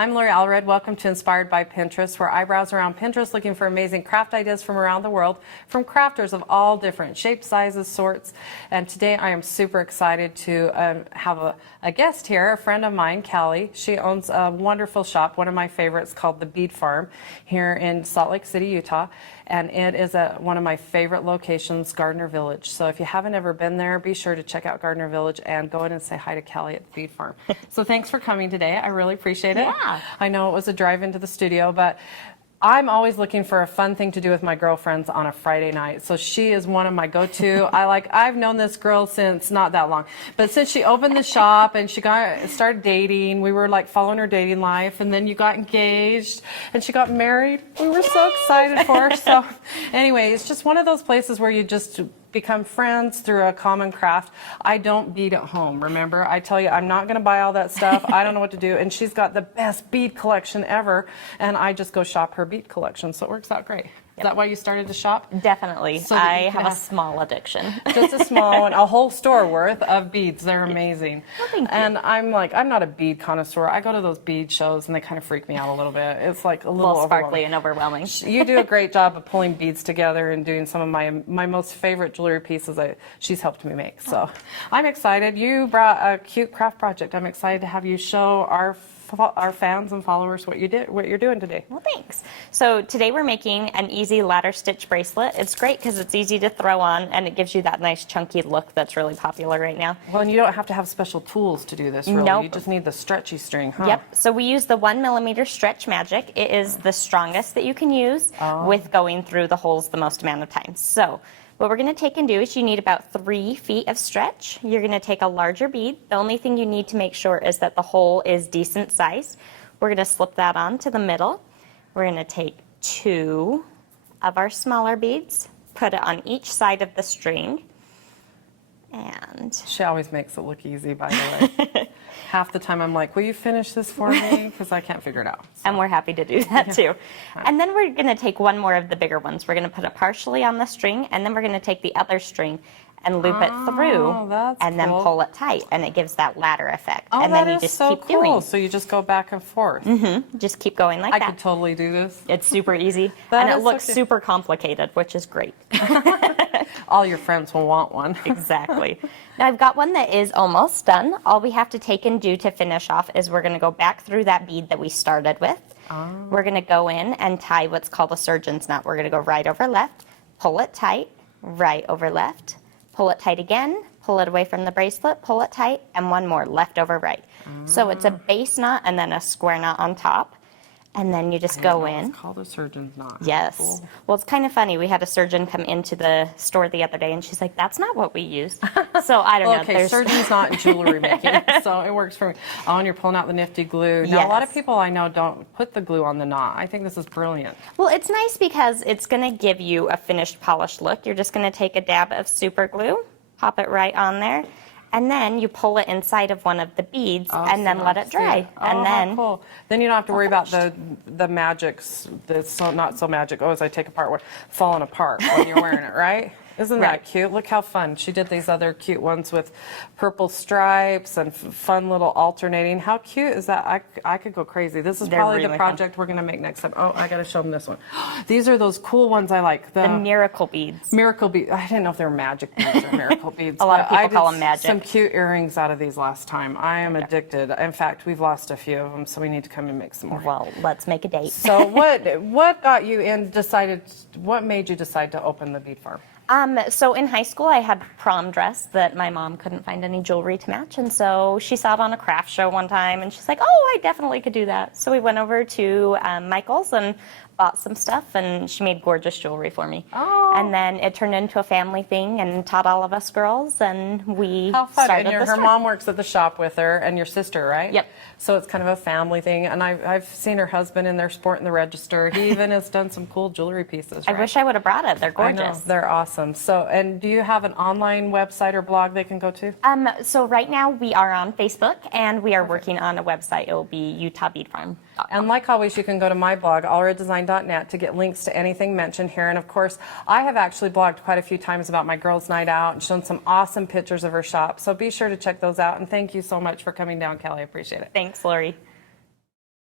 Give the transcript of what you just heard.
I'm Lori Allred. Welcome to Inspired by Pinterest, where I browse around Pinterest looking for amazing craft ideas from around the world, from crafters of all different shapes, sizes, sorts. And today I am super excited to have a guest here, a friend of mine, Callie. She owns a wonderful shop, one of my favorites, called the Bead Farm here in Salt Lake City, Utah. And it is one of my favorite locations, Gardner Village. So if you haven't ever been there, be sure to check out Gardner Village and go in and say hi to Callie at the Bead Farm. So thanks for coming today. I really appreciate it. Yeah. I know it was a drive into the studio, but I'm always looking for a fun thing to do with my girlfriends on a Friday night. So she is one of my go-to. I've known this girl since not that long, but since she opened the shop and she started dating, we were like following her dating life, and then you got engaged and she got married. We were so excited for her. So anyway, it's just one of those places where you just become friends through a common craft. I don't bead at home, remember? I tell you, I'm not going to buy all that stuff. I don't know what to do. And she's got the best bead collection ever, and I just go shop her bead collection, so it works out great. Is that why you started to shop? Definitely. So I have a small addiction. Just a small one, a whole store worth of beads. They're amazing. Well, thank you. And I'm not a bead connoisseur. I go to those bead shows and they kind of freak me out a little bit. It's like a little sparkly and overwhelming. You do a great job of pulling beads together and doing some of my most favorite jewelry pieces she's helped me make. So I'm excited. You brought a cute craft project. I'm excited to have you show our fans and followers what you're doing today. Well, thanks. So today we're making an easy ladder stitch bracelet. It's great because it's easy to throw on and it gives you that nice chunky look that's really popular right now. Well, and you don't have to have special tools to do this, really. Nope. You just need the stretchy string, huh? Yep. So we use the 1mm Stretch Magic. It is the strongest that you can use with going through the holes the most amount of times. So what we're going to take and do is you need about 3 feet of stretch. You're going to take a larger bead. The only thing you need to make sure is that the hole is decent size. We're going to slip that on to the middle. We're going to take 2 of our smaller beads, put it on each side of the string, and she always makes it look easy, by the way. Half the time I'm like, will you finish this for me? Because I can't figure it out. So. And we're happy to do that too. And then we're going to take one more of the bigger ones. We're going to put it partially on the string, and then we're going to take the other string and loop it through, and then pull it tight, and it gives that ladder effect. Oh, and then you just keep doing. So you just go back and forth. Just keep going like that. I could totally do this. It's super easy, and it looks super complicated, which is great. All your friends will want one. Exactly. Now I've got one that is almost done. All we have to take and do to finish off is we're going to go back through that bead that we started with. We're going to go in and tie what's called a surgeon's knot. We're going to go right over left, pull it tight, right over left, pull it tight again, pull it away from the bracelet, pull it tight, and one more, left over right. So it's a base knot and then a square knot on top. And then you just go in. It's called a surgeon's knot. Yes. Cool. Well, it's kind of funny. We had a surgeon come into the store the other day, and she's like, that's not what we use. So I don't know. Okay, surgeon's knot in jewelry making, so it works for me. Oh, and you're pulling out the nifty glue. Now, a lot of people I know don't put the glue on the knot. I think this is brilliant. Well, it's nice because it's going to give you a finished, polished look. You're just going to take a dab of super glue, pop it right on there, and then you pull it inside of one of the beads and then let it dry. And then cool. Then you don't have to worry about the magics that's not so magic. Oh, as I take apart, falling apart when you're wearing it, right? Isn't that cute? Look how fun. She did these other cute ones with purple stripes and fun little alternating. How cute is that? I could go crazy. This is probably really the project we're going to make next time. Oh, I got to show them this one. These are those cool ones I like. The miracle beads. Miracle beads. I didn't know if they were magic beads or miracle beads. A lot of people call them magic. Some cute earrings out of these last time. I am addicted. In fact, we've lost a few of them, so we need to come and make some more. Well, let's make a date. So what got you in, what made you decide to open the Bead Farm? So in high school, I had prom dress that my mom couldn't find any jewelry to match, and so she saw it on a craft show one time, and she's like, oh, I definitely could do that. So we went over to Michael's and bought some stuff, and she made gorgeous jewelry for me. Oh. And then it turned into a family thing and taught all of us girls, and we started and her mom works at the shop with her, and your sister, right? Yep. So it's kind of a family thing, and I've seen her husband in there sporting the register. He even has done some cool jewelry pieces, right? I wish I would have brought it. They're gorgeous. I know, they're awesome. So, and do you have an online website or blog they can go to? So right now we are on Facebook, and we are working on a website. It will be UtahBeadFarm.com. And like always, you can go to my blog, allreddesign.net, to get links to anything mentioned here. And of course, I have actually blogged quite a few times about my girls' night out and shown some awesome pictures of her shop. So be sure to check those out. And thank you so much for coming down, Callie. I appreciate it. Thanks, Lori.